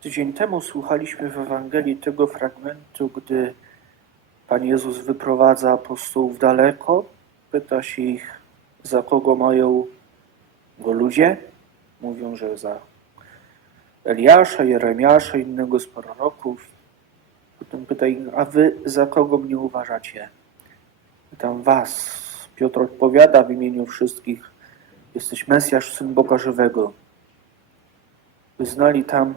Tydzień temu słuchaliśmy w Ewangelii tego fragmentu, gdy Pan Jezus wyprowadza apostołów daleko, pyta się ich, za kogo mają go ludzie. Mówią, że za Eliasza, Jeremiasza, innego z proroków. Potem pyta ich, a wy za kogo mnie uważacie? Pytam was. Piotr odpowiada w imieniu wszystkich, jesteś Mesjasz, Syn Boga Żywego. Wyznali tam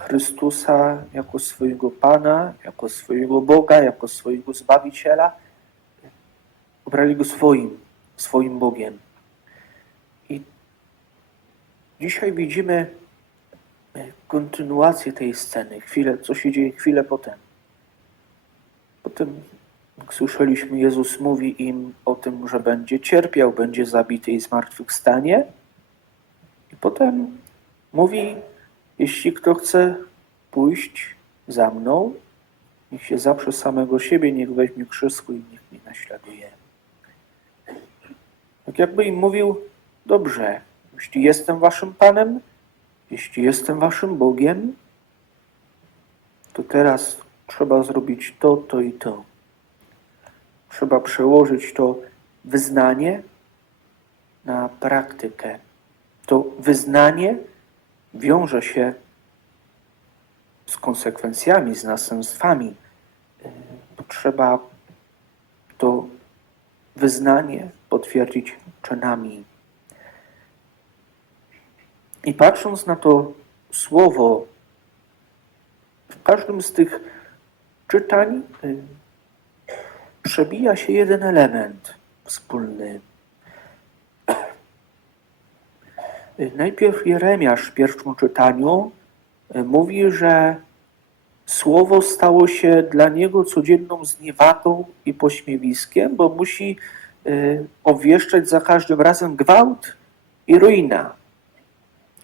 Chrystusa jako swojego Pana, jako swojego Boga, jako swojego Zbawiciela. Obrali Go swoim, swoim Bogiem. I dzisiaj widzimy e, kontynuację tej sceny, chwilę, co się dzieje chwilę potem. Potem, jak słyszeliśmy, Jezus mówi im o tym, że będzie cierpiał, będzie zabity i zmartwychwstanie. I potem mówi, jeśli kto chce pójść za mną, niech się zaprze samego siebie, niech weźmie krzyż i niech mnie naśladuje. Tak jakby im mówił, dobrze, jeśli jestem waszym Panem, jeśli jestem waszym Bogiem, to teraz trzeba zrobić to, to i to. Trzeba przełożyć to wyznanie na praktykę. To wyznanie wiąże się z konsekwencjami, z następstwami. Trzeba to wyznanie potwierdzić czynami. I patrząc na to słowo, w każdym z tych czytań y, przebija się jeden element wspólny. Najpierw Jeremiasz w pierwszym czytaniu y, mówi, że słowo stało się dla niego codzienną zniewagą i pośmiewiskiem, bo musi y, obwieszczać za każdym razem gwałt i ruina.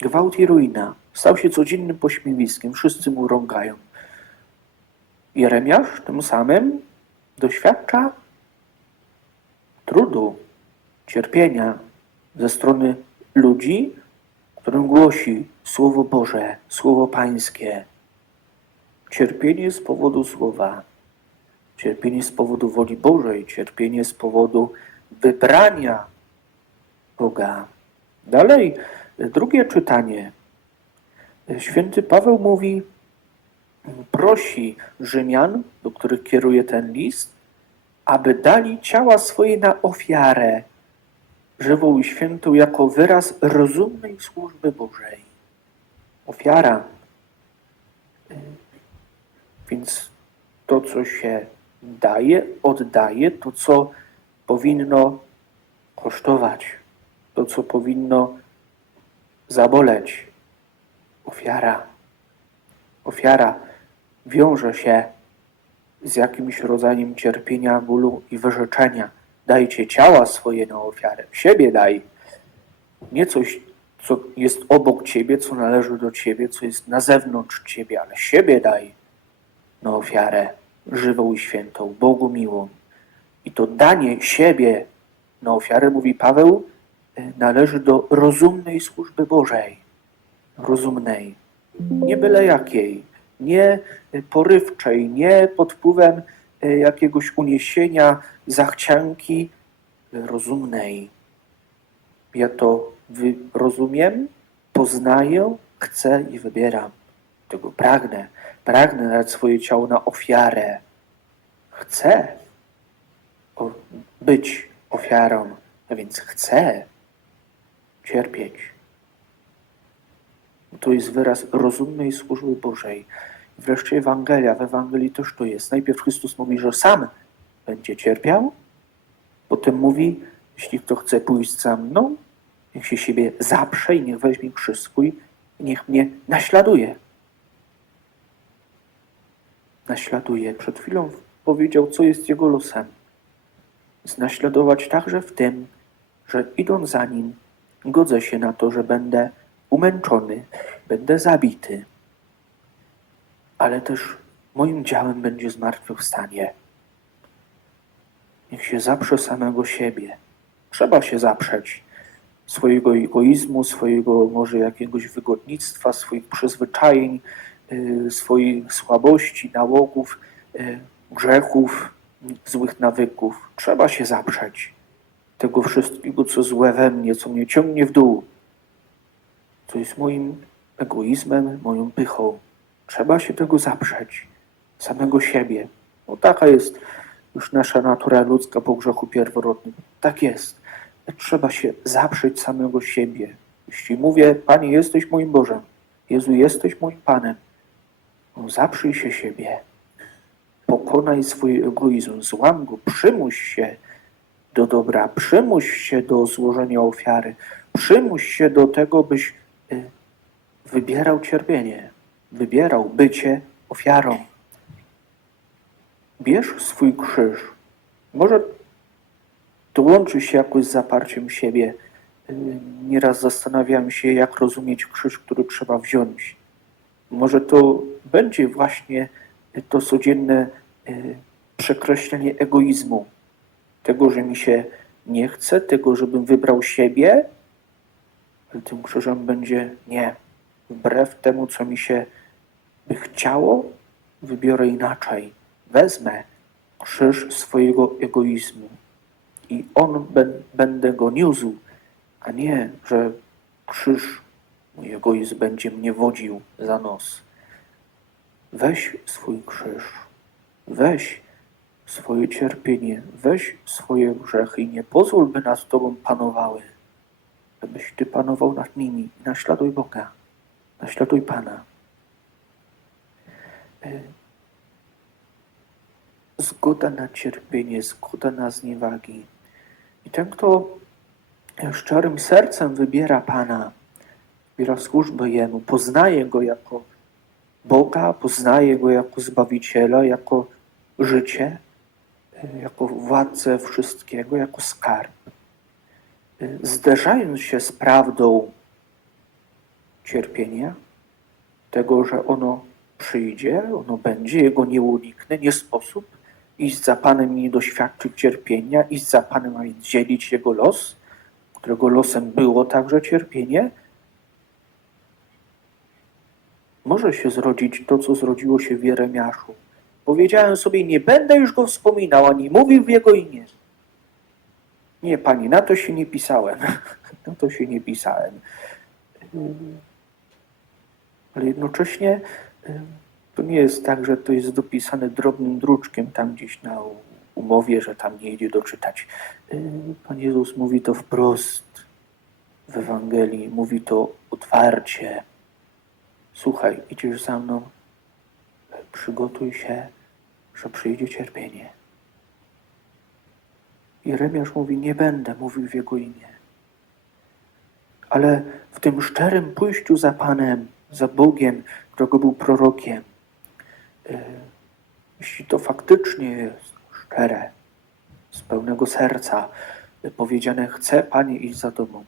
Gwałt i ruina. Stał się codziennym pośmiewiskiem. Wszyscy mu rągają. Jeremiasz tym samym doświadcza trudu, cierpienia ze strony ludzi, którym głosi Słowo Boże, Słowo Pańskie. Cierpienie z powodu Słowa, cierpienie z powodu woli Bożej, cierpienie z powodu wybrania Boga. Dalej, drugie czytanie. Święty Paweł mówi, prosi Rzymian, do których kieruje ten list, aby dali ciała swoje na ofiarę, żywą i świętą, jako wyraz rozumnej służby Bożej. Ofiara. Więc to, co się daje, oddaje, to, co powinno kosztować, to, co powinno zaboleć. Ofiara. Ofiara wiąże się z jakimś rodzajem cierpienia, bólu i wyrzeczenia. Dajcie ciała swoje na ofiarę. Siebie daj. Nie coś, co jest obok ciebie, co należy do ciebie, co jest na zewnątrz ciebie, ale siebie daj na ofiarę żywą i świętą, Bogu miłą. I to danie siebie na ofiarę, mówi Paweł, y, należy do rozumnej służby Bożej. Rozumnej. Nie byle jakiej. Nie porywczej, nie pod wpływem jakiegoś uniesienia, zachcianki rozumnej. Ja to rozumiem, poznaję, chcę i wybieram. Tego pragnę. Pragnę dać swoje ciało na ofiarę. Chcę być ofiarą, a więc chcę cierpieć. To jest wyraz rozumnej służby Bożej. Wreszcie Ewangelia. W Ewangelii też to jest. Najpierw Chrystus mówi, że sam będzie cierpiał, potem mówi, jeśli kto chce pójść za mną, niech się siebie zaprze i niech weźmie krzyż swój i niech mnie naśladuje. Naśladuje. Przed chwilą powiedział, co jest jego losem. Znaśladować także w tym, że idąc za nim, godzę się na to, że będę umęczony, będę zabity, ale też moim działem będzie zmartwychwstanie. Niech się zaprze samego siebie. Trzeba się zaprzeć. swojego egoizmu, swojego może jakiegoś wygodnictwa, swoich przyzwyczajeń, y, swoich słabości, nałogów, y, grzechów, złych nawyków. Trzeba się zaprzeć tego wszystkiego, co złe we mnie, co mnie ciągnie w dół, co jest moim egoizmem, moją pychą. Trzeba się tego zaprzeć, samego siebie. No taka jest już nasza natura ludzka po grzechu pierworodnym. Tak jest. Trzeba się zaprzeć samego siebie. Jeśli mówię, Panie, jesteś moim Bożem, Jezu, jesteś moim Panem, no zaprzyj się siebie. Pokonaj swój egoizm, złam go, przymuś się do dobra, przymuś się do złożenia ofiary, przymuś się do tego, byś y, wybierał cierpienie, wybierał bycie ofiarą. Bierz swój krzyż. Może to łączy się jakoś z zaparciem siebie. Y, Nieraz zastanawiam się, jak rozumieć krzyż, który trzeba wziąć. Może to będzie właśnie to codzienne y, przekreślenie egoizmu. Tego, że mi się nie chce, tego, żebym wybrał siebie, ale tym krzyżem będzie nie. Wbrew temu, co mi się by chciało, wybiorę inaczej. Wezmę krzyż swojego egoizmu i on będę go niósł, a nie, że krzyż, mój egoizm będzie mnie wodził za nos. Weź swój krzyż, weź swoje cierpienie, weź swoje grzechy i nie pozwól, by nad Tobą panowały, abyś Ty panował nad nimi. Naśladuj Boga, naśladuj Pana. Y, Zgoda na cierpienie, zgoda na zniewagi. I ten, kto szczerym sercem wybiera Pana, wybiera służbę Jemu, poznaje Go jako Boga, poznaje Go jako Zbawiciela, jako życie, y, jako władcę wszystkiego, jako skarb. Y, Zderzając się z prawdą cierpienia, tego, że ono przyjdzie, ono będzie, jego nie uniknę, nie sposób iść za Panem i nie doświadczyć cierpienia, iść za Panem, a dzielić jego los, którego losem było także cierpienie, może się zrodzić to, co zrodziło się w Jeremiaszu. Powiedziałem sobie, nie będę już go wspominał, ani mówił w jego imię. Nie, pani, na to się nie pisałem. na to się nie pisałem. Ale jednocześnie to nie jest tak, że to jest dopisane drobnym druczkiem tam gdzieś na umowie, że tam nie idzie doczytać. Ym, Pan Jezus mówi to wprost w Ewangelii, mówi to otwarcie. Słuchaj, idziesz za mną, przygotuj się, że przyjdzie cierpienie. Jeremiasz mówi, nie będę mówił w Jego imię. Ale w tym szczerym pójściu za Panem, za Bogiem, którego był prorokiem, y, jeśli to faktycznie jest szczere, z pełnego serca, y, powiedziane, chcę Panie iść za Tobą.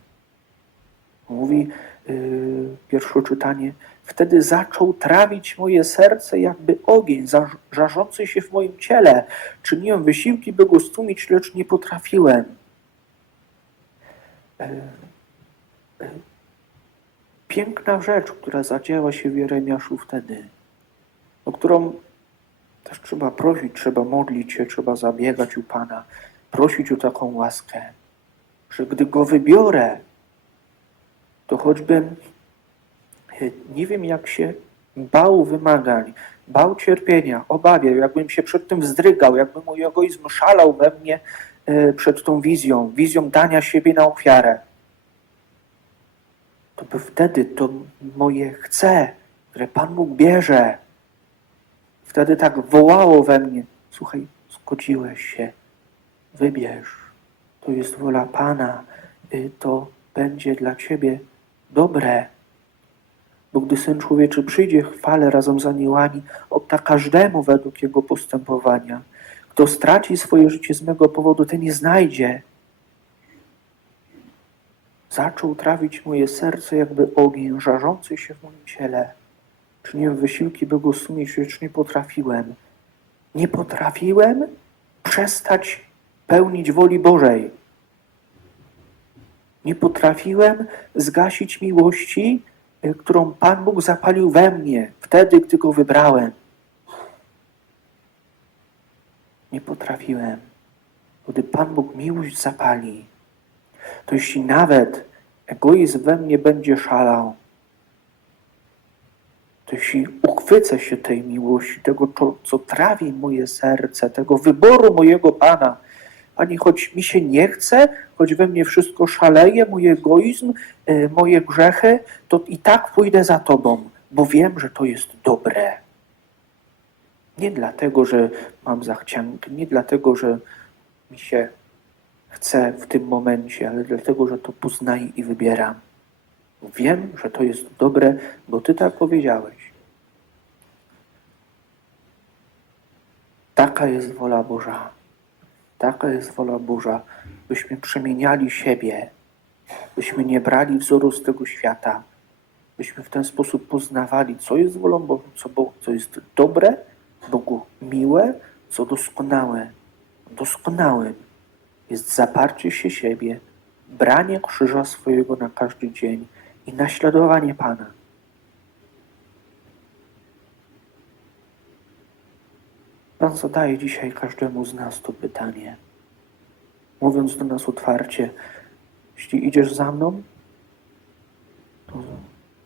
Mówi yy, pierwsze czytanie, wtedy zaczął trawić moje serce jakby ogień żarzący się w moim ciele. Czyniłem wysiłki, by go stłumić, lecz nie potrafiłem. Piękna rzecz, która zadziała się w Jeremiaszu wtedy, o którą też trzeba prosić, trzeba modlić się, trzeba zabiegać u Pana, prosić o taką łaskę, że gdy go wybiorę, to choćbym e, nie wiem, jak się bał wymagań, bał cierpienia, obawiał, jakbym się przed tym wzdrygał, jakby mój egoizm szalał we mnie e, przed tą wizją, wizją dania siebie na ofiarę, to by wtedy to moje chce, które Pan Bóg bierze, wtedy tak wołało we mnie, słuchaj, zgodziłeś się, wybierz, to jest wola Pana, to będzie dla Ciebie dobre. Bo gdy Syn Człowieczy przyjdzie chwale razem z aniołami, odda każdemu według jego postępowania. Kto straci swoje życie z mego powodu, ten nie znajdzie. Zaczął trawić moje serce jakby ogień, żarzący się w moim ciele. Czyniłem wysiłki, by go sumieć, lecz nie potrafiłem. Nie potrafiłem przestać pełnić woli Bożej. Nie potrafiłem zgasić miłości, y, którą Pan Bóg zapalił we mnie wtedy, gdy go wybrałem. Nie potrafiłem. Gdy Pan Bóg miłość zapali, to jeśli nawet egoizm we mnie będzie szalał, to jeśli uchwycę się tej miłości, tego, co, trawi moje serce, tego wyboru mojego Pana, Pani, choć mi się nie chce, choć we mnie wszystko szaleje, mój egoizm, e, moje grzechy, to i tak pójdę za Tobą, bo wiem, że to jest dobre. Nie dlatego, że mam zachciankę, nie dlatego, że mi się chce w tym momencie, ale dlatego, że to poznaję i wybieram. Wiem, że to jest dobre, bo Ty tak powiedziałeś. Taka jest wola Boża. Taka jest wola Boża, byśmy przemieniali siebie, byśmy nie brali wzoru z tego świata, byśmy w ten sposób poznawali, co jest wolą Bożą, co, Bo- co jest dobre, Bogu miłe, co doskonałe. Doskonałym jest zaparcie się siebie, branie krzyża swojego na każdy dzień i naśladowanie Pana. Pan zadaje dzisiaj każdemu z nas to pytanie, mówiąc do nas otwarcie: Jeśli idziesz za mną, to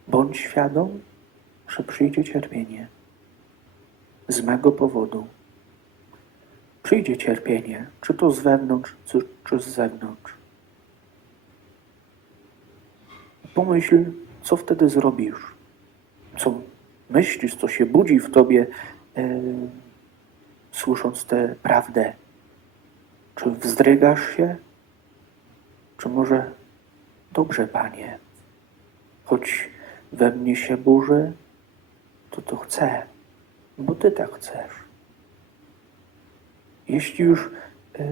bądź świadom, że przyjdzie cierpienie z mego powodu. Przyjdzie cierpienie, czy to z wewnątrz, czy, z zewnątrz. Pomyśl, co wtedy zrobisz, co myślisz, co się budzi w tobie. e, słysząc tę prawdę? Czy wzdrygasz się? Czy może dobrze, panie, choć we mnie się burzy, to to chcę, bo ty tak chcesz. Jeśli już yy,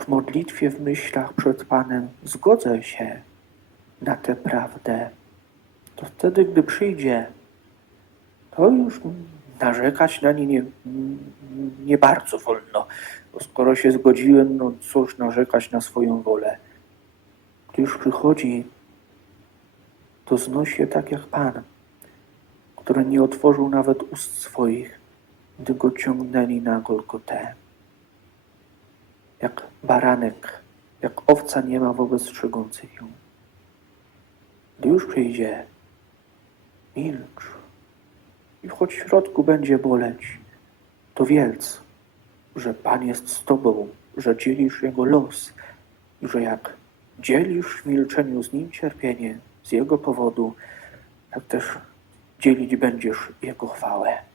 w modlitwie, w myślach przed Panem zgodzę się na tę prawdę, to wtedy, gdy przyjdzie to już narzekać na nie nie, nie bardzo wolno. Bo skoro się zgodziłem, no cóż narzekać na swoją wolę. Gdy już przychodzi, to znosi się tak jak Pan, który nie otworzył nawet ust swoich, gdy go ciągnęli na Golgotę. Jak baranek, jak owca nie ma wobec strzegących ją. Gdy już przyjdzie, milcz. I choć w środku będzie boleć, to wiedz, że Pan jest z Tobą, że dzielisz Jego los i że jak dzielisz w milczeniu z Nim cierpienie z Jego powodu, tak też dzielić będziesz Jego chwałę.